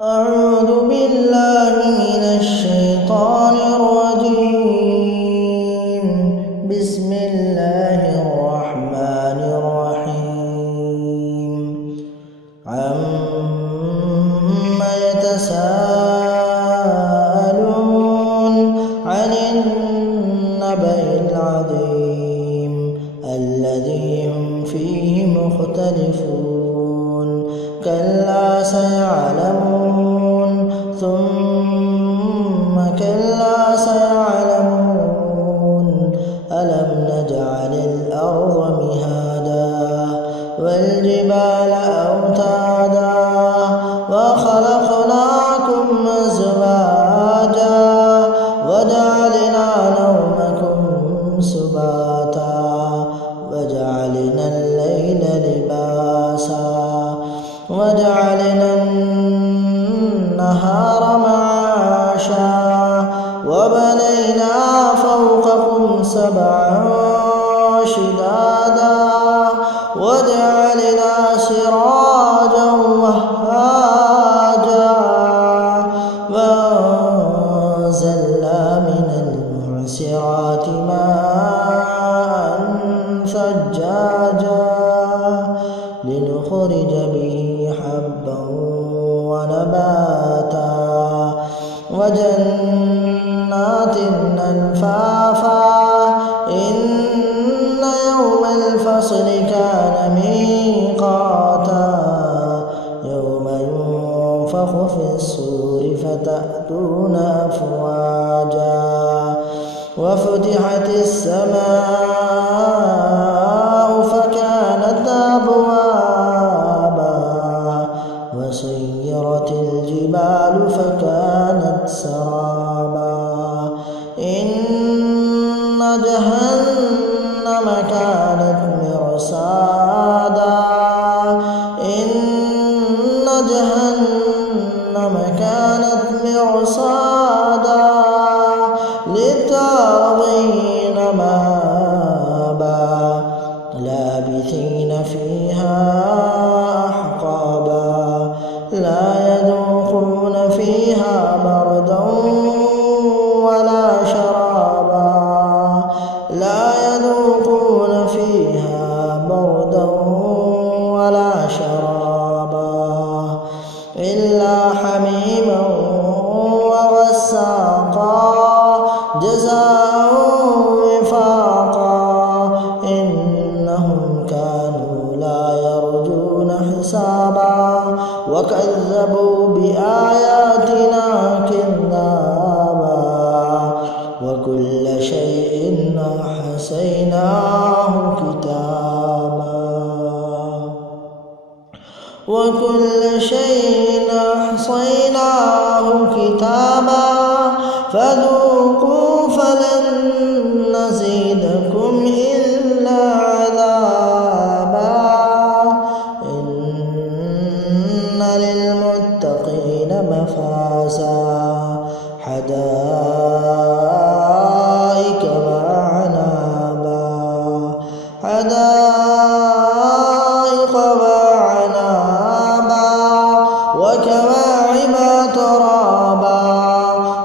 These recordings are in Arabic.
أعوذ بالله من الشيطان الرجيم. بسم الله الرحمن الرحيم. عما يتساءلون عن النبأ العظيم الذي هم فيه مختلفون. كلا سيعلمون ثم كلا سيعلمون ألم نجعل الأرض مهادا والجبال أوتادا وخلقناكم أزواجا وجعلنا نومكم سباتا وجعلنا الليل لباسا وجعلنا النهار معاشا وبنينا فوقكم سبعا شدادا وجعلنا سراجا وهاجا وأنزلنا من المعصرات ماء ثجاجا لنخرج به حبا ونباتا وجنات ألفافا إن يوم الفصل كان ميقاتا يوم ينفخ في الصور فتأتون أفواجا وفتحت السماء فكانت أبوابا وسيرت الجبال فكانت سرابا إن جهنم كانت مرصادا إن جهنم كانت مرصادا للطاغين مآبا لابثين فيها أحقابا لا يذوقون فيها بردا ولا شرابا لا يذوقون فيها بردا ولا شرابا إلا حميما وغساقا جزاء وفاقا إنهم كانوا لا يرجون حسابا وكذبوا بآياتنا كذابا وكل شيء أحصيناه كتابا وكل شيء أحصيناه كتابا فذوقوا فلن نزيدكم إلا عذابا إن للمتقين مفازا حدائق وأعنابا حدائق وأعنابا وكواعب ترابا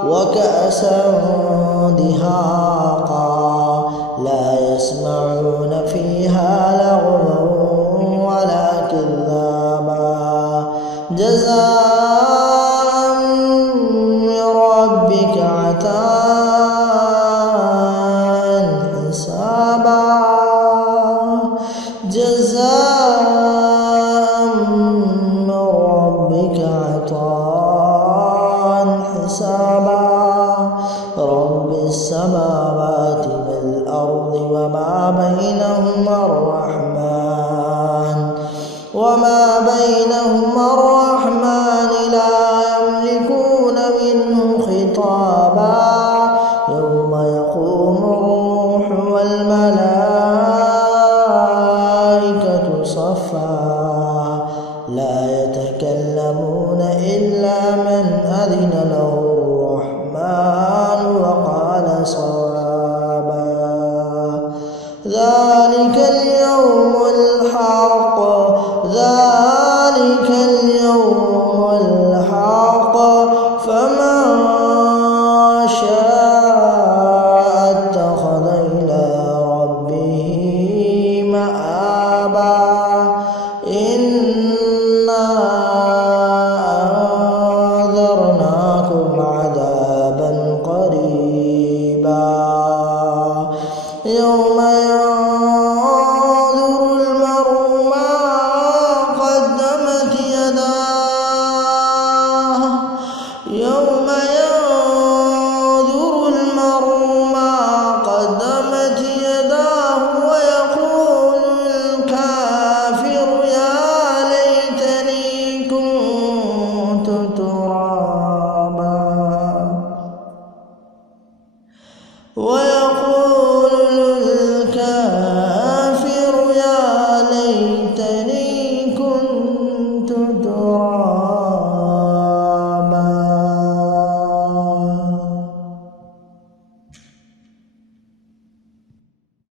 وكأسا دهاقا لا يسمعون فيها لغوا ولا كذابا جزاء من ربك عطاء حسابا جزاء من ربك عطاء حسابا رب السماوات والأرض وما بينهما الرحمن لا يملكون منه خطابا يوم يقوم الروح والملائكة صفا لا يتكلمون إلا من أذن له